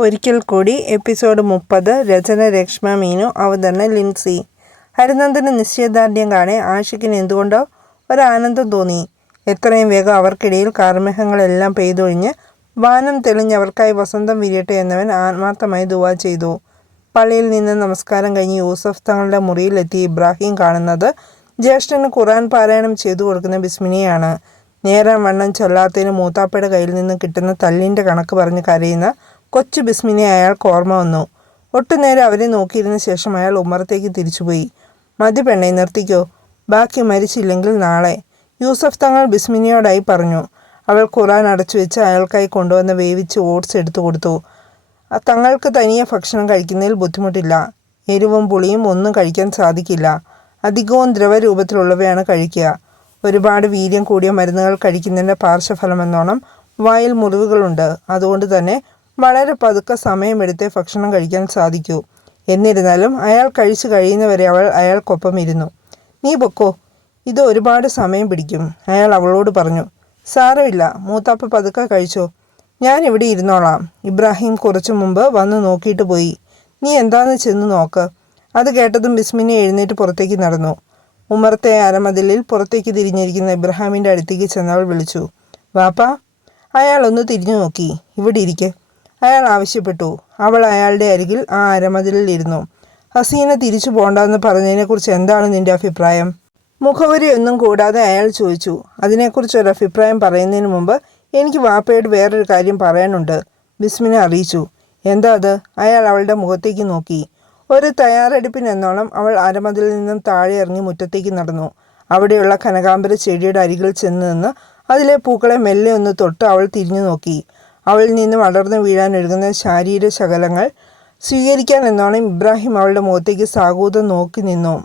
ഒരിക്കൽ കൂടി എപ്പിസോഡ് മുപ്പത് രചന രക്ഷ്മ മീനു അവതരണം ലിൻസി. ഹരിനന്ദന് നിശ്ചയദാർഢ്യം കാണെ ആഷിക്കിന് എന്തുകൊണ്ടോ ഒരാനന്ദം തോന്നി. എത്രയും വേഗം അവർക്കിടയിൽ കാർമേഹങ്ങളെല്ലാം പെയ്തൊഴിഞ്ഞ് വാനം തെളിഞ്ഞവർക്കായി വസന്തം വിരിയട്ടെ എന്നവൻ ആത്മാർത്ഥമായി ദുവാ ചെയ്തു. പള്ളിയിൽ നിന്ന് നമസ്കാരം കഴിഞ്ഞ് യൂസഫ് തങ്ങളുടെ മുറിയിലെത്തി ഇബ്രാഹിം കാണുന്നത് ജ്യേഷ്ഠന് ഖുറാൻ പാരായണം ചെയ്തു കൊടുക്കുന്ന ബിസ്മിനിയാണ്. നേരം വണ്ണം ചൊല്ലാത്തതിന് മൂത്താപ്പയുടെ കയ്യിൽ നിന്ന് കിട്ടുന്ന തല്ലിന്റെ കണക്ക് പറഞ്ഞ് കരയുന്ന കൊച്ചു ബിസ്മിനെ അയാൾക്ക് ഓർമ്മ വന്നു. ഒട്ടുനേരം അവരെ നോക്കിയിരുന്ന ശേഷം അയാൾ ഉമ്മറത്തേക്ക് തിരിച്ചുപോയി. മതി പെണ്ണെ നിർത്തിക്കോ. ബാക്കി മരിച്ചില്ലെങ്കിൽ നാളെ. യൂസഫ് തങ്ങൾ ബിസ്മിനിയോടായി പറഞ്ഞു. അവൾ ഖുറാൻ അടച്ചു വെച്ച് അയാൾക്കായി കൊണ്ടുവന്ന വേവിച്ച് ഓട്സ് എടുത്തു കൊടുത്തു. തങ്ങൾക്ക് തനിയെ ഭക്ഷണം കഴിക്കുന്നതിൽ ബുദ്ധിമുട്ടില്ല. എരിവും പുളിയും ഒന്നും കഴിക്കാൻ സാധിക്കില്ല. അധികവും ദ്രവരൂപത്തിലുള്ളവയാണ് കഴിക്കുക. ഒരുപാട് വീര്യം കൂടിയ മരുന്നുകൾ കഴിക്കുന്നതിന്റെ പാർശ്വഫലമെന്നോണം വായിൽ മുറിവുകളുണ്ട്. അതുകൊണ്ട് തന്നെ വളരെ പതുക്കെ സമയമെടുത്തേ ഭക്ഷണം കഴിക്കാൻ സാധിക്കൂ. എന്നിരുന്നാലും അയാൾ കഴിച്ചു കഴിയുന്നവരെ അവൾ അയാൾക്കൊപ്പം ഇരുന്നു നീ പൊക്കോ ഇത് ഒരുപാട് സമയം പിടിക്കും അയാൾ അവളോട് പറഞ്ഞു. സാരമില്ല മൂത്താപ്പ പതുക്കെ കഴിച്ചോ. ഞാൻ ഇവിടെ ഇരുന്നോളാം. ഇബ്രാഹിം കുറച്ചു മുമ്പ് വന്ന് നോക്കിയിട്ട് പോയി. നീ എന്താന്ന് ചെന്ന് നോക്ക്. അത് കേട്ടതും ബിസ്മിനെ എഴുന്നേറ്റ് പുറത്തേക്ക് നടന്നു. ഉമ്മറത്തെ അരമതിലിൽ പുറത്തേക്ക് തിരിഞ്ഞിരിക്കുന്ന ഇബ്രാഹിമിന്റെ അടുത്തേക്ക് ചെന്നവൾ വിളിച്ചു. വാപ്പ അയാൾ ഒന്ന് തിരിഞ്ഞു നോക്കി. ഇവിടെ ഇരിക്കെ. അയാൾ ആവശ്യപ്പെട്ടു. അവൾ അയാളുടെ അരികിൽ ആ അരമതിലിൽ ഇരുന്നു. ഹസീന തിരിച്ചു പോണ്ടെന്ന് പറഞ്ഞതിനെക്കുറിച്ച് എന്താണ് നിന്റെ അഭിപ്രായം? മുഖവരിയൊന്നും കൂടാതെ അയാൾ ചോദിച്ചു. അതിനെക്കുറിച്ച് ഒരു അഭിപ്രായം പറയുന്നതിന് മുമ്പ് എനിക്ക് വാപ്പയോട് വേറൊരു കാര്യം പറയാനുണ്ട്. ബിസ്മിനെ അറിയിച്ചു. എന്താ അത്? അയാൾ അവളുടെ മുഖത്തേക്ക് നോക്കി. ഒരു തയ്യാറെടുപ്പിനെന്നോണം അവൾ അരമതിൽ നിന്നും താഴെ ഇറങ്ങി മുറ്റത്തേക്ക് നടന്നു. അവിടെയുള്ള കനകാമ്പര ചെടിയുടെ അരികിൽ ചെന്ന് നിന്ന് അതിലെ പൂക്കളെ മെല്ലെ ഒന്ന് തൊട്ട് അവൾ തിരിഞ്ഞു നോക്കി. അവളിൽ നിന്ന് വളർന്നു വീഴാൻ ഒരുങ്ങുന്ന ശാരീര ശകലങ്ങൾ സ്വീകരിക്കാൻ എന്നോണം ഇബ്രാഹിം അവളുടെ മുഖത്തേക്ക് സാഗൂതം നോക്കി നിന്നു.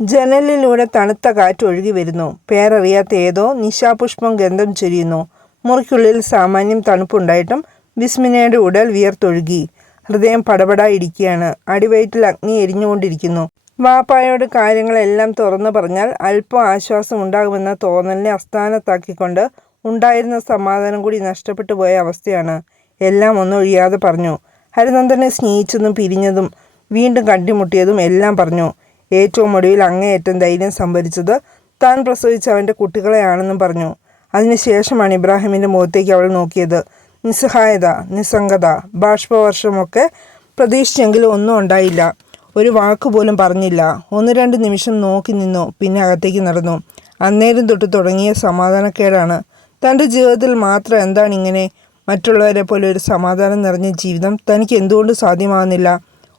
ജനലിലൂടെ തണുത്ത കാറ്റ് ഒഴുകി വരുന്നു. പേരറിയാത്ത ഏതോ നിശാപുഷ്പം ഗന്ധം ചൊരിയുന്നു. മുറിക്കുള്ളിൽ സാമാന്യം തണുപ്പുണ്ടായിട്ടും വിസ്മിനയുടെ ഉടൽ വിയർത്തൊഴുകി. ഹൃദയം പടപടാ ഇടിക്കുകയാണ് അടിവയറ്റിൽ അഗ്നി എരിഞ്ഞുകൊണ്ടിരിക്കുന്നു. വാപ്പായോട് കാര്യങ്ങളെല്ലാം തുറന്നു പറഞ്ഞാൽ അല്പം ആശ്വാസം ഉണ്ടാകുമെന്ന തോന്നലിനെ അസ്ഥാനത്താക്കിക്കൊണ്ട് ഉണ്ടായിരുന്ന സമാധാനം കൂടി നഷ്ടപ്പെട്ടു പോയ അവസ്ഥയാണ്. എല്ലാം ഒന്നൊഴിയാതെ പറഞ്ഞു. ഹരിനന്ദനെ സ്നേഹിച്ചതും പിരിഞ്ഞതും വീണ്ടും കണ്ടുമുട്ടിയതും എല്ലാം പറഞ്ഞു. ഏറ്റവും ഒടുവിൽ അങ്ങേയറ്റം ധൈര്യം സംഭരിച്ചത് താൻ പ്രസവിച്ച അവന്റെ കുട്ടികളെയാണെന്നും പറഞ്ഞു. അതിനുശേഷമാണ് ഇബ്രാഹിമിന്റെ മുഖത്തേക്ക് അവൾ നോക്കിയത്. നിസ്സഹായത നിസ്സംഗത ബാഷ്പവർഷമൊക്കെ പ്രതീക്ഷിച്ചെങ്കിലും ഒന്നും ഉണ്ടായില്ല. ഒരു വാക്ക് പോലും പറഞ്ഞില്ല. ഒന്ന് രണ്ട് നിമിഷം നോക്കി നിന്നു പിന്നെ അകത്തേക്ക് നടന്നു. അന്നേരം തൊട്ട് തുടങ്ങിയ സമാധാനക്കേടാണ് തന്റെ ജീവിതത്തിൽ മാത്രം എന്താണ് ഇങ്ങനെ മറ്റുള്ളവരെ പോലെ ഒരു സമാധാനം നിറഞ്ഞ ജീവിതം തനിക്ക് എന്തുകൊണ്ട് സാധ്യമാകുന്നില്ല?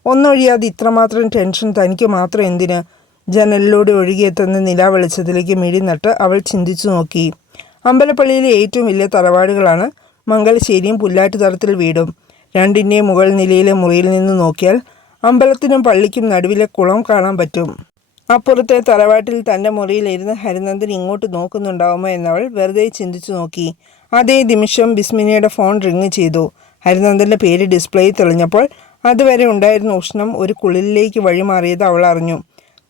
ഒന്നൊഴിയാതെ ഇത്രമാത്രം ടെൻഷൻ തനിക്ക് മാത്രം എന്തിന്? ജനലിലൂടെ ഒഴുകിയെത്തുന്ന നിലാവെളിച്ചത്തിലേക്ക് മിഴി നട്ട് അവൾ ചിന്തിച്ചു നോക്കി. അമ്പലപ്പള്ളിയിലെ ഏറ്റവും വലിയ തറവാടുകളാണ് മംഗലശ്ശേരിയും പുല്ലാറ്റുതറത്തിൽ വീടും. രണ്ടിന്റെയും മുകൾ നിലയിലെ മുറിയിൽ നിന്ന് നോക്കിയാൽ അമ്പലത്തിനും പള്ളിക്കും നടുവിലെ കുളം കാണാൻ പറ്റും. അപ്പുറത്തെ തറവാട്ടിൽ തന്റെ മുറിയിലിരുന്ന് ഹരിനന്ദൻ ഇങ്ങോട്ട് നോക്കുന്നുണ്ടാവുമോ എന്നവൾ വെറുതെ ചിന്തിച്ചു നോക്കി. അതേ നിമിഷം ബിസ്മിനിയുടെ ഫോൺ റിങ് ചെയ്തു. ഹരിനന്ദന്റെ പേര് ഡിസ്പ്ലേയിൽ തെളിഞ്ഞപ്പോൾ അതുവരെ ഉണ്ടായിരുന്ന ഉഷ്ണം ഒരു കുളിരിലേക്ക് വഴിമാറിയത് അവൾ അറിഞ്ഞു.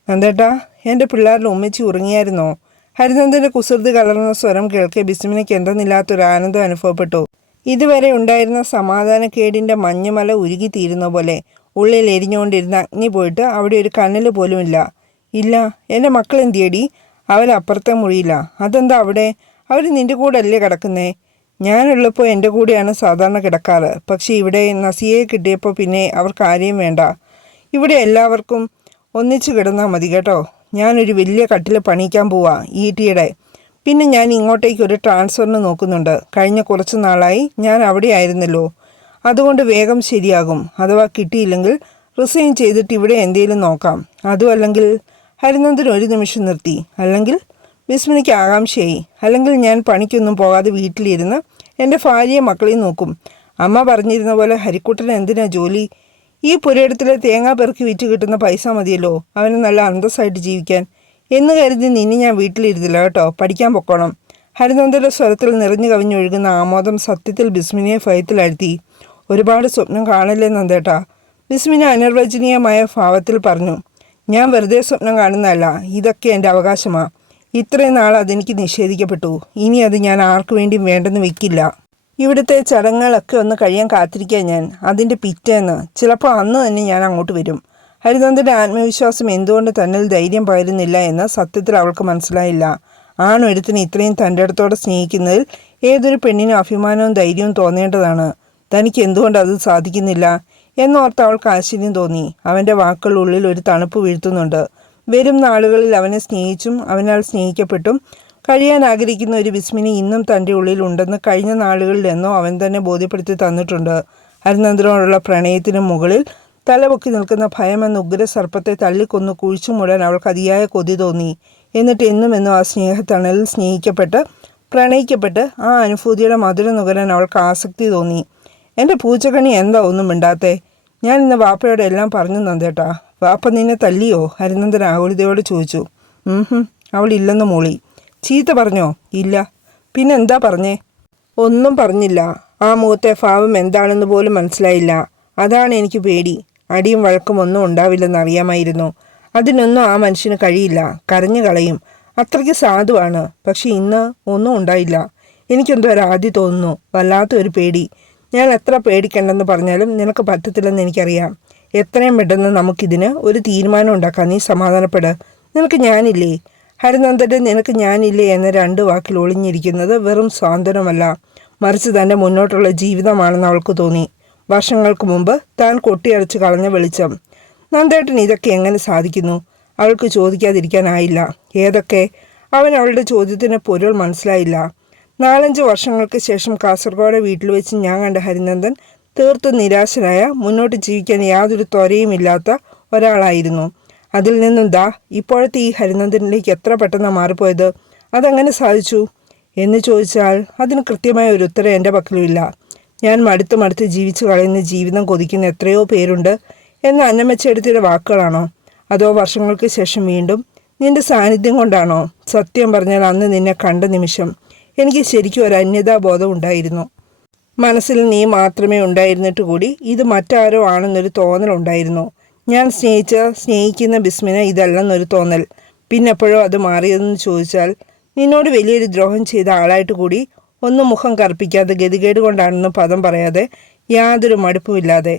നന്ദേട്ടാ എന്റെ പിള്ളേരുടെ ഉമ്മച്ചി ഉറങ്ങിയായിരുന്നോ? ഹരിനന്ദന്റെ കുസൃതി കലർന്ന സ്വരം കേൾക്കെ ബിസ്മിനയ്ക്ക് എന്തെന്നില്ലാത്തൊരു ആനന്ദം അനുഭവപ്പെട്ടു. ഇതുവരെ ഉണ്ടായിരുന്ന സമാധാനക്കേടിന്റെ മഞ്ഞുമല ഉരുകിത്തീരുന്ന പോലെ ഉള്ളിൽ എരിഞ്ഞുകൊണ്ടിരുന്ന അഗ്നി പോയിട്ട് അവിടെ ഒരു കണ്ണിൽ പോലുമില്ല. ഇല്ല എന്റെ മക്കൾ എന്തിയടി? അവരപ്പുറത്തെ മുറിയില്ല അതെന്താ അവിടെ? അവർ നിന്റെ കൂടെ അല്ലേ കിടക്കുന്നേ? ഞാനുള്ളപ്പോൾ എന്റെ കൂടെയാണ് സാധാരണ കിടക്കാറ്. പക്ഷേ ഇവിടെ നസിയെ കിട്ടിയപ്പോൾ പിന്നെ അവർക്ക് ആരെയും വേണ്ട. ഇവിടെ എല്ലാവർക്കും ഒന്നിച്ചു കിടന്നാൽ മതി കേട്ടോ. ഞാനൊരു വലിയ കട്ടിൽ പണിയിക്കാൻ പോവാ ഈട്ടിയുടെ പിന്നെ ഞാൻ ഇങ്ങോട്ടേക്ക് ഒരു ട്രാൻസ്ഫറിന് നോക്കുന്നുണ്ട്. കഴിഞ്ഞ കുറച്ച് നാളായി ഞാൻ അവിടെ ആയിരുന്നല്ലോ അതുകൊണ്ട് വേഗം ശരിയാകും. അഥവാ കിട്ടിയില്ലെങ്കിൽ റിസൈൻ ചെയ്തിട്ട് ഇവിടെ എന്തെങ്കിലും നോക്കാം. അതും അല്ലെങ്കിൽ ഹരിനന്ദൻ ഒരു നിമിഷം നിർത്തി. അല്ലെങ്കിൽ വിസ്മനിക്ക് ആകാംക്ഷയായി. അല്ലെങ്കിൽ ഞാൻ പണിക്കൊന്നും പോകാതെ വീട്ടിലിരുന്ന് എന്റെ ഭാര്യയെ മക്കളെയും നോക്കും. അമ്മ പറഞ്ഞിരുന്ന പോലെ ഹരിക്കുട്ടന് എന്തിനാ ജോലി? ഈ പുരയിടത്തിലെ തേങ്ങ പെറുക്കി വിറ്റ് കിട്ടുന്ന പൈസ മതിയല്ലോ. അവന് നല്ല അന്തസ്സായിട്ട് ജീവിക്കാൻ. എന്ന് കരുതി നിന്നെ ഞാൻ വീട്ടിലിരുന്നില്ല കേട്ടോ. പഠിക്കാൻ പൊക്കോണം. ഹരിനന്ദന്റെ സ്വരത്തിൽ നിറഞ്ഞു കവിഞ്ഞൊഴുകുന്ന ആമോദം സത്യത്തിൽ ബിസ്മിനിയെ ഭയത്തിലഴ്ത്തി. ഒരുപാട് സ്വപ്നം കാണല്ലേ നന്ദേട്ടാ. ബിസ്മിന അനിർവചനീയമായ ഭാവത്തിൽ പറഞ്ഞു. ഞാൻ വെറുതെ സ്വപ്നം കാണുന്നതല്ല ഇതൊക്കെ എന്റെ അവകാശമാണ് ഇത്രയും നാൾ അതെനിക്ക് നിഷേധിക്കപ്പെട്ടു. ഇനി അത് ഞാൻ ആർക്കു വേണ്ടിയും വേണ്ടെന്ന് വെക്കില്ല. ഇവിടുത്തെ ചടങ്ങുകളൊക്കെ ഒന്ന് കഴിയാൻ കാത്തിരിക്കാൻ ഞാൻ. അതിന്റെ പിറ്റേന്ന് ചിലപ്പോൾ അന്ന് തന്നെ ഞാൻ അങ്ങോട്ട് വരും. ഹരിനന്ദന്റെ ആത്മവിശ്വാസം എന്തുകൊണ്ട് തന്നിൽ ധൈര്യം പകരുന്നില്ല എന്ന് സത്യത്തിൽ അവൾക്ക് മനസ്സിലായില്ല. ആണൊരുത്തിന് ഇത്രയും തന്റെ അടുത്തോടെ സ്നേഹിക്കുന്നതിൽ ഏതൊരു പെണ്ണിനും അഭിമാനവും ധൈര്യവും തോന്നേണ്ടതാണ്. തനിക്ക് എന്തുകൊണ്ട് അത് സാധിക്കുന്നില്ല? എന്നോർത്ത് അവൾക്ക് ആശ്ചര്യം തോന്നി. അവന്റെ വാക്കുകളുള്ളിൽ ഒരു തണുപ്പ് വീഴ്ത്തുന്നുണ്ട്. വരും നാളുകളിൽ അവനെ സ്നേഹിച്ചും അവനാൽ സ്നേഹിക്കപ്പെട്ടും കഴിയാൻ ആഗ്രഹിക്കുന്ന ഒരു വിസ്മിനി ഇന്നും തന്റെ ഉള്ളിൽ ഉണ്ടെന്ന് കഴിഞ്ഞ നാളുകളിൽ എന്നോ അവൻ തന്നെ ബോധ്യപ്പെടുത്തി തന്നിട്ടുണ്ട്. ഹരിനന്ദനോടുള്ള പ്രണയത്തിന് മുകളിൽ തലപൊക്കി നിൽക്കുന്ന ഭയം എന്ന ഉഗ്ര സർപ്പത്തെ തള്ളിക്കൊന്ന് കുഴിച്ചു മൂടാൻ അവൾക്ക് അതിയായ കൊതി തോന്നി. എന്നിട്ട് എന്നും എന്നും ആ സ്നേഹത്തണലിൽ സ്നേഹിക്കപ്പെട്ട് പ്രണയിക്കപ്പെട്ട് ആ അനുഭൂതിയുടെ മധുരം നുകരാൻ അവൾക്ക് ആസക്തി തോന്നി. എന്റെ പൂച്ചക്കണി എന്താ ഒന്നും മിണ്ടാത്തെ? ഞാൻ ഇന്ന് വാപ്പയോട് എല്ലാം പറഞ്ഞു നന്ദേട്ടാ. വാപ്പ നിന്നെ തല്ലിയോ? ഹരിനന്ദൻ ആകുലതയോട് ചോദിച്ചു. അവൾ ഇല്ലെന്ന് മൂളി. ചീത്ത പറഞ്ഞോ? ഇല്ല. പിന്നെന്താ പറഞ്ഞേ? ഒന്നും പറഞ്ഞില്ല. ആ മുഖത്തെ ഭാവം എന്താണെന്ന് പോലും മനസ്സിലായില്ല. അതാണ് എനിക്ക് പേടി. അടിയും വഴക്കും ഒന്നും ഉണ്ടാവില്ലെന്ന് അറിയാമായിരുന്നു. അതിനൊന്നും ആ മനുഷ്യന് കഴിയില്ല. കരഞ്ഞു കളയും. അത്രയ്ക്ക് സാധുവാണ്. പക്ഷെ ഇന്ന് ഒന്നും ഉണ്ടായില്ല. എനിക്കെന്തോ ഒരാദ്യം തോന്നുന്നു. വല്ലാത്തൊരു പേടി. ഞാൻ എത്ര പേടിക്കണ്ടെന്ന് പറഞ്ഞാലും നിനക്ക് പറ്റത്തില്ലെന്ന് എനിക്കറിയാം. എത്രയും പെട്ടെന്ന് നമുക്കിതിന് ഒരു തീരുമാനം ഉണ്ടാക്കാം. നീ സമാധാനപ്പെട്. നിനക്ക് ഞാനില്ലേ? ഹരിനന്ദന്റെ നിനക്ക് ഞാനില്ലേ എന്ന രണ്ട് വാക്കിൽ ഒളിഞ്ഞിരിക്കുന്നത് വെറും സ്വാതന്ത്ര്യമല്ല മറിച്ച് തന്റെ മുന്നോട്ടുള്ള ജീവിതമാണെന്ന് അവൾക്ക് തോന്നി. വർഷങ്ങൾക്ക് മുമ്പ് താൻ കൊട്ടിയടച്ച് കളഞ്ഞ വെളിച്ചം. നന്ദേട്ടൻ ഇതൊക്കെ എങ്ങനെ സാധിക്കുന്നു? അവൾക്ക് ചോദിക്കാതിരിക്കാനായില്ല. ഏതൊക്കെ? അവൻ അവളുടെ ചോദ്യത്തിന് പൊരുൾ മനസ്സിലായില്ല. നാലഞ്ച് വർഷങ്ങൾക്ക് ശേഷം കാസർഗോഡ് വീട്ടിൽ വെച്ച് ഞാൻ കണ്ട ഹരിനന്ദൻ തീർത്തും നിരാശനായ മുന്നോട്ട് ജീവിക്കാൻ യാതൊരു ത്വരയുമില്ലാത്ത ഒരാളായിരുന്നു. അതിൽ നിന്നും ദാ ഇപ്പോഴത്തെ ഈ ഹരിനന്ദനിലേക്ക് എത്ര പെട്ടെന്ന് മാറിപ്പോയത്? അതങ്ങനെ സാധിച്ചു? എന്ന് ചോദിച്ചാൽ അതിന് കൃത്യമായ ഒരു ഉത്തരം എന്റെ പക്കലുമില്ല ഞാൻ മടുത്ത് മടുത്ത് ജീവിച്ചു കളയുന്ന ജീവിതം കൊതിക്കുന്ന എത്രയോ പേരുണ്ട് എന്ന അന്നമ്മച്ചെടുത്തിയുടെ വാക്കുകളാണോ? അതോ വർഷങ്ങൾക്ക് ശേഷം വീണ്ടും നിന്റെ സാന്നിധ്യം കൊണ്ടാണോ? സത്യം പറഞ്ഞാൽ അന്ന് നിന്നെ കണ്ട നിമിഷം എനിക്ക് ശരിക്കും ഒരു അന്യതാബോധം ഉണ്ടായിരുന്നു. മനസ്സിൽ നീ മാത്രമേ ഉണ്ടായിരുന്നിട്ട് കൂടി ഇത് മറ്റാരോ ആണെന്നൊരു തോന്നലുണ്ടായിരുന്നു ഞാൻ സ്നേഹിച്ച സ്നേഹിക്കുന്ന ബിസ്മിന ഇതല്ലെന്നൊരു തോന്നൽ. പിന്നെപ്പോഴോ അത് മാറിയതെന്ന് ചോദിച്ചാൽ നിന്നോട് വലിയൊരു ദ്രോഹം ചെയ്ത ആളായിട്ട് കൂടി ഒന്നും മുഖം കറുപ്പിക്കാതെ ഗതികേട് കൊണ്ടാണെന്ന് പദം പറയാതെ യാതൊരു മടുപ്പുമില്ലാതെ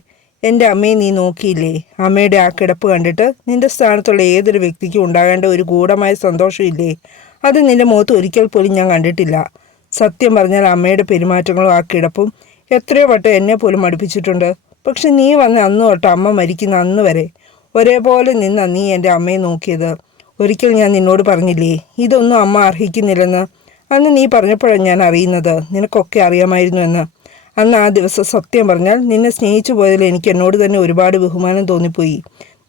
എന്റെ അമ്മയെ നീ നോക്കിയില്ലേ? അമ്മയുടെ ആ കിടപ്പ് കണ്ടിട്ട് നിന്റെ സ്ഥാനത്തുള്ള ഏതൊരു വ്യക്തിക്കും ഉണ്ടാകേണ്ട ഒരു ഗൂഢമായ സന്തോഷമില്ലേ? അത് നിന്റെ മുഖത്ത് ഒരിക്കൽ പോലും ഞാൻ കണ്ടിട്ടില്ല. സത്യം പറഞ്ഞാൽ അമ്മയുടെ പെരുമാറ്റങ്ങളും ആ കിടപ്പും എത്രയോ വട്ടം എന്നെ പോലും അടുപ്പിച്ചിട്ടുണ്ട് പക്ഷെ നീ വന്ന അന്ന് തൊട്ട് അമ്മ മരിക്കുന്ന അന്ന് വരെ ഒരേപോലെ നിന്ന നീ എന്റെ അമ്മയെ നോക്കിയത്. ഒരിക്കൽ ഞാൻ നിന്നോട് പറഞ്ഞില്ലേ ഇതൊന്നും അമ്മ അർഹിക്കുന്നില്ലെന്ന്? അന്ന് നീ പറഞ്ഞപ്പോഴാണ് ഞാൻ അറിയുന്നത്. നിനക്കൊക്കെ അറിയാമായിരുന്നു എന്ന് അന്ന് ആ ദിവസം സത്യം പറഞ്ഞാൽ നിന്നെ സ്നേഹിച്ചു പോയതിൽ എനിക്ക് എന്നോട് തന്നെ ഒരുപാട് ബഹുമാനം തോന്നിപ്പോയി.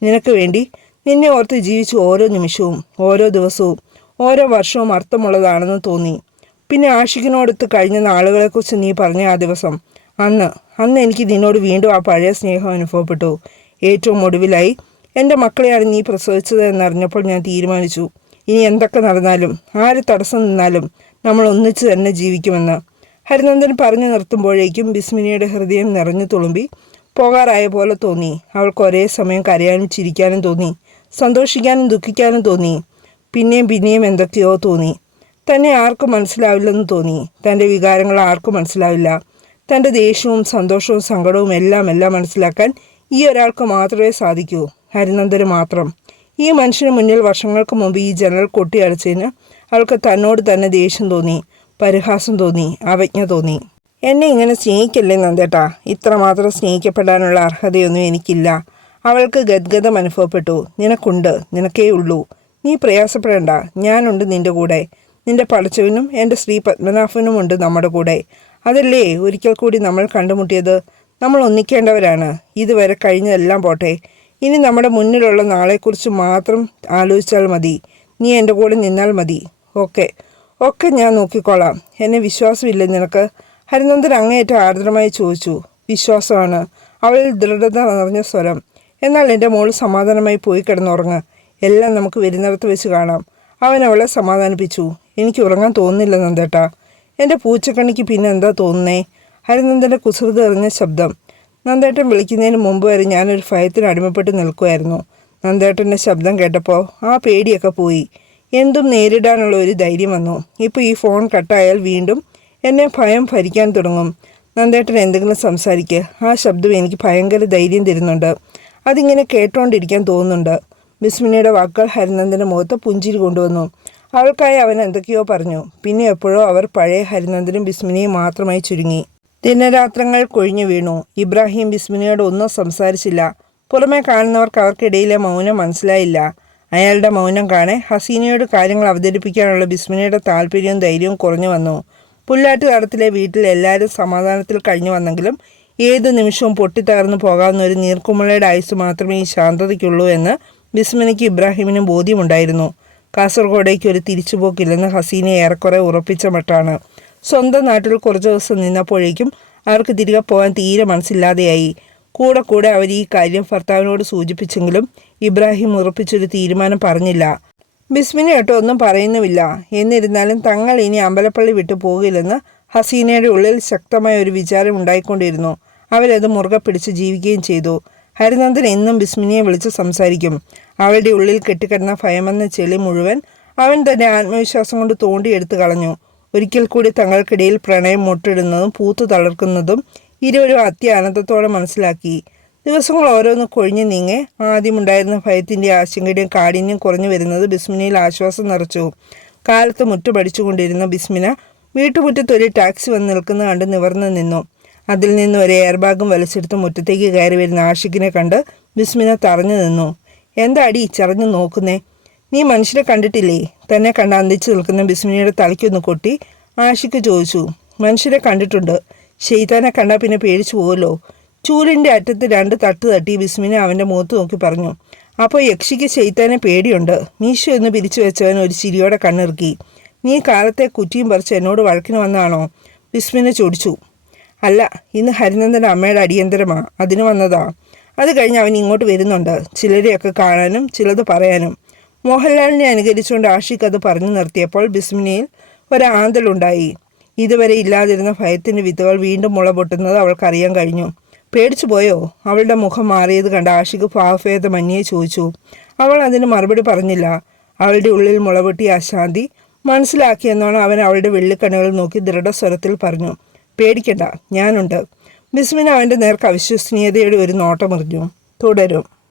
നിനക്ക് വേണ്ടി നിന്നെ ഓർത്ത് ജീവിച്ച ഓരോ നിമിഷവും ഓരോ ദിവസവും ഓരോ വർഷവും അർത്ഥമുള്ളതാണെന്ന് തോന്നി. പിന്നെ ആഷിഖിനോടൊത്ത് കഴിഞ്ഞ നാളുകളെക്കുറിച്ച് നീ പറഞ്ഞ ആ ദിവസം അന്ന് അന്ന് എനിക്ക് നിന്നോട് വീണ്ടും ആ പഴയ സ്നേഹം അനുഭവപ്പെട്ടു. ഏറ്റവും ഒടുവിലായി എന്റെ മക്കളെയാണ് നീ പ്രസവിച്ചത് എന്നറിഞ്ഞപ്പോൾ ഞാൻ തീരുമാനിച്ചു. ഇനി എന്തൊക്കെ നടന്നാലും ആര് തടസ്സം നിന്നാലും നമ്മൾ ഒന്നിച്ച് തന്നെ ജീവിക്കുമെന്ന്. ഹരിനന്ദൻ പറഞ്ഞു നിർത്തുമ്പോഴേക്കും ബിസ്മിനിയുടെ ഹൃദയം നിറഞ്ഞു തുളുമ്പി. പോകാറായ പോലെ തോന്നി. അവൾക്ക് ഒരേ സമയം കരയാനും ചിരിക്കാനും തോന്നി. സന്തോഷിക്കാനും ദുഃഖിക്കാനും തോന്നി. പിന്നെയും പിന്നെയും എന്തൊക്കെയോ തോന്നി. തന്നെ ആർക്കും മനസ്സിലാവില്ലെന്ന് തോന്നി. തന്റെ വികാരങ്ങൾ ആർക്കും മനസ്സിലാവില്ല. തന്റെ ദേഷ്യവും സന്തോഷവും സങ്കടവും എല്ലാം എല്ലാം മനസ്സിലാക്കാൻ ഈ ഒരാൾക്ക് മാത്രമേ സാധിക്കൂ. ഹരിനന്ദന് മാത്രം. ഈ മനുഷ്യന് മുന്നിൽ വർഷങ്ങൾക്ക് മുമ്പ് ഈ ജനൽ കൊട്ടിയടച്ചതിന് അവൾക്ക് തന്നോട് തന്നെ ദേഷ്യം തോന്നി. പരിഹാസം തോന്നി അവജ്ഞ തോന്നി. എന്നെ ഇങ്ങനെ സ്നേഹിക്കല്ലേ നന്ദേട്ടാ? ഇത്രമാത്രം സ്നേഹിക്കപ്പെടാനുള്ള അർഹതയൊന്നും എനിക്കില്ല. അവൾക്ക് ഗദ്ഗതം അനുഭവപ്പെട്ടു. നിനക്കുണ്ട്. നിനക്കേ ഉള്ളൂ. നീ പ്രയാസപ്പെടേണ്ട. ഞാനുണ്ട് നിന്റെ കൂടെ. നിന്റെ പടച്ചവനും എന്റെ ശ്രീ പത്മനാഭനും ഉണ്ട് നമ്മുടെ കൂടെ. അതല്ലേ ഒരിക്കൽ കൂടി നമ്മൾ കണ്ടുമുട്ടിയത്? നമ്മൾ ഒന്നിക്കേണ്ടവരാണ്. ഇതുവരെ കഴിഞ്ഞതെല്ലാം പോട്ടെ. ഇനി നമ്മുടെ മുന്നിലുള്ള നാളെക്കുറിച്ച് മാത്രം ആലോചിച്ചാൽ മതി. നീ എന്റെ കൂടെ നിന്നാൽ മതി. ഓക്കെ. ഒക്കെ ഞാൻ നോക്കിക്കോളാം. എന്നെ വിശ്വാസമില്ല നിനക്ക്? ഹരിനന്ദൻ അങ്ങേറ്റം ആർദ്രമായി ചോദിച്ചു. വിശ്വാസമാണ്. അവളിൽ ദൃഢത നിറഞ്ഞ സ്വരം. എന്നാൽ എന്റെ മോൾ സമാധാനമായി പോയി കിടന്നുറങ്ങ്. എല്ലാം നമുക്ക് വരുന്നിടത്ത് വെച്ച് കാണാം. അവൻ അവളെ സമാധാനിപ്പിച്ചു. എനിക്ക് ഉറങ്ങാൻ തോന്നുന്നില്ല നന്ദേട്ടാ. എന്റെ പൂച്ചക്കണിക്ക് പിന്നെ എന്താ തോന്നുന്നേ? ഹരിനന്ദന്റെ കുസൃത എറിഞ്ഞ ശബ്ദം. നന്ദേട്ടൻ വിളിക്കുന്നതിന് മുമ്പ് വരെ ഞാനൊരു ഭയത്തിന് അടിമപ്പെട്ട് നിൽക്കുമായിരുന്നു നന്ദേട്ടന്റെ ശബ്ദം കേട്ടപ്പോൾ ആ പേടിയൊക്കെ പോയി. എന്തും നേരിടാനുള്ള ഒരു ധൈര്യം വന്നു. ഇപ്പോൾ ഈ ഫോൺ കട്ടായാൽ വീണ്ടും എന്നെ ഭയം ഭരിക്കാൻ തുടങ്ങും. നന്ദേട്ടൻ എന്തെങ്കിലും സംസാരിക്കുക ആ ശബ്ദം എനിക്ക് ഭയങ്കര ധൈര്യം തരുന്നുണ്ട്. അതിങ്ങനെ കേട്ടോണ്ടിരിക്കാൻ തോന്നുന്നുണ്ട്. ബിസ്മിനിയുടെ വാക്കുകൾ ഹരിനന്ദന്റെ മുഖത്ത് പുഞ്ചിരി കൊണ്ടുവന്നു. അവൾക്കായി അവൻ എന്തൊക്കെയോ പറഞ്ഞു. പിന്നെ എപ്പോഴോ അവർ പഴയ ഹരിനന്ദനും ബിസ്മിനിയും മാത്രമായി ചുരുങ്ങി. ദിനരാത്രങ്ങൾ കൊഴിഞ്ഞു വീണു. ഇബ്രാഹിം ബിസ്മിനിയോട് ഒന്നും സംസാരിച്ചില്ല. പുറമെ കാണുന്നവർക്ക് അവർക്കിടയിലെ മൗനം മനസ്സിലായില്ല. അയാളുടെ മൗനം കാണെ ഹസീനയോട് കാര്യങ്ങൾ അവതരിപ്പിക്കാനുള്ള ബിസ്മിനയുടെ താല്പര്യവും ധൈര്യവും കുറഞ്ഞു വന്നു. പുല്ലാട്ട് തടത്തിലെ വീട്ടിൽ എല്ലാവരും സമാധാനത്തിൽ കഴിഞ്ഞു വന്നെങ്കിലും ഏത് നിമിഷവും പൊട്ടിത്തകർന്നു പോകാവുന്ന ഒരു നീർക്കുമിളയുടെ ആയുസ് മാത്രമേ ഈ ശാന്തതയ്ക്കുള്ളൂ എന്ന് ബിസ്മിനയ്ക്ക് ഇബ്രാഹിമിനും ബോധ്യമുണ്ടായിരുന്നു. കാസർഗോഡേക്ക് ഒരു തിരിച്ചുപോക്കില്ലെന്ന് ഹസീന ഏറെക്കുറെ ഉറപ്പിച്ച മട്ടാണ്. സ്വന്തം നാട്ടിൽ കുറച്ച് ദിവസം നിന്നപ്പോഴേക്കും അവർക്ക് തിരികെ പോകാൻ തീരെ മനസ്സില്ലാതെയായി. കൂടെ കൂടെ അവർ ഈ കാര്യം ഭർത്താവിനോട് സൂചിപ്പിച്ചെങ്കിലും ഇബ്രാഹിം ഉറപ്പിച്ചൊരു തീരുമാനം പറഞ്ഞില്ല. ബിസ്മിനി കേട്ടോ ഒന്നും പറയുന്നുമില്ല. എന്നിരുന്നാലും തങ്ങൾ ഇനി അമ്പലപ്പള്ളി വിട്ടു പോകില്ലെന്ന് ഹസീനയുടെ ഉള്ളിൽ ശക്തമായ ഒരു വിചാരം ഉണ്ടായിക്കൊണ്ടിരുന്നു. അവരത് മുറുകെ പിടിച്ച് ജീവിക്കുകയും ചെയ്തു. ഹരിനന്ദൻ എന്നും ബിസ്മിനിയെ വിളിച്ച് സംസാരിക്കും. അവളുടെ ഉള്ളിൽ കെട്ടിക്കിടന്ന ഭയമെന്ന ചെളി മുഴുവൻ അവൻ തന്റെ ആത്മവിശ്വാസം കൊണ്ട് തോണ്ടിയെടുത്ത് കളഞ്ഞു. ഒരിക്കൽ കൂടി തങ്ങൾക്കിടയിൽ പ്രണയം മുട്ടിടുന്നതും പൂത്തു തളർക്കുന്നതും ഇരുവരും അത്യാനന്ദത്തോടെ മനസ്സിലാക്കി. ദിവസങ്ങൾ ഓരോന്ന് കൊഴിഞ്ഞു നീങ്ങെ ആദ്യമുണ്ടായിരുന്ന ഭയത്തിന്റെ ആശങ്കയുടെയും കാഠിന്യം കുറഞ്ഞു വരുന്നത് ബിസ്മിനയിൽ ആശ്വാസം നിറച്ചു. കാലത്ത് മുറ്റുപടിച്ചുകൊണ്ടിരുന്ന ബിസ്മിന വീട്ടുമുറ്റത്ത് ഒരു ടാക്സി വന്ന് നിൽക്കുന്ന കണ്ട് നിവർന്നു നിന്നു. അതിൽ നിന്ന് ഒരു എയർ ബാഗും വലിച്ചെടുത്ത് മുറ്റത്തേക്ക് കയറി വരുന്ന ആഷിഖിനെ കണ്ട് ബിസ്മിന തറഞ്ഞു നിന്നു. എന്താ അടി ചറഞ്ഞു നോക്കുന്നേ? നീ മനുഷ്യരെ കണ്ടിട്ടില്ലേ? തന്നെ കണ്ട് അന്തിച്ചു നിൽക്കുന്ന ബിസ്മിനിയുടെ തലയ്ക്കൊന്ന് കൊട്ടി ആഷിക്ക് ചോദിച്ചു. മനുഷ്യരെ കണ്ടിട്ടുണ്ട്. ഷെയ്ത്താനെ കണ്ടാൽ പിന്നെ പേടിച്ചു പോവല്ലോ. ചൂലിന്റെ അറ്റത്ത് രണ്ട് തട്ട് തട്ടി ബിസ്മിനെ അവന്റെ മുഖത്ത് നോക്കി പറഞ്ഞു അപ്പോൾ യക്ഷിക്ക് ചെയ്ത്താനെ പേടിയുണ്ട്. മീശു എന്ന് പിരിച്ചു വെച്ചവൻ ഒരു ചിരിയോടെ കണ്ണിറുക്കി നീ കാലത്തെ കുറ്റിയും പറിച്ച് എന്നോട് വഴക്കിന് വന്നാണോ ബിസ്മിനെ ചോദിച്ചു അല്ല ഇന്ന് ഹരിനന്ദന്റെ അമ്മയുടെ അടിയന്തരമാ അതിന് വന്നതാ. അത് കഴിഞ്ഞ് അവൻ ഇങ്ങോട്ട് വരുന്നുണ്ട് ചിലരെയൊക്കെ കാണാനും ചിലത് പറയാനും. മോഹൻലാലിനെ അനുകരിച്ചുകൊണ്ട് ആഷിഖ് അത് പറഞ്ഞു നിർത്തിയപ്പോൾ ബിസ്മിനിയിൽ ഒരാന്തലുണ്ടായി. ഇതുവരെ ഇല്ലാതിരുന്ന ഭയത്തിന്റെ വിത്തുകൾ വീണ്ടും മുള പൊട്ടുന്നത് അവൾക്കറിയാൻ കഴിഞ്ഞു. പേടിച്ചു പോയോ? അവളുടെ മുഖം മാറിയത് കണ്ട ആഷിഖ് ഭാവഭേദമന്യെ ചോദിച്ചു. അവൾ അതിന് മറുപടി പറഞ്ഞില്ല. അവളുടെ ഉള്ളിൽ മുളവെട്ടി അശാന്തി മനസ്സിലാക്കിയെന്നോണം അവൻ അവളുടെ വെള്ളിക്കണ്ണുകൾ നോക്കി ദൃഢസ്വരത്തിൽ പറഞ്ഞു. പേടിക്കണ്ട ഞാനുണ്ട്. ബിസ്മിൻ അവന്റെ നേർക്ക് അവിശ്വസനീയതയുടെ ഒരു നോട്ടമെറിഞ്ഞു. തുടരും.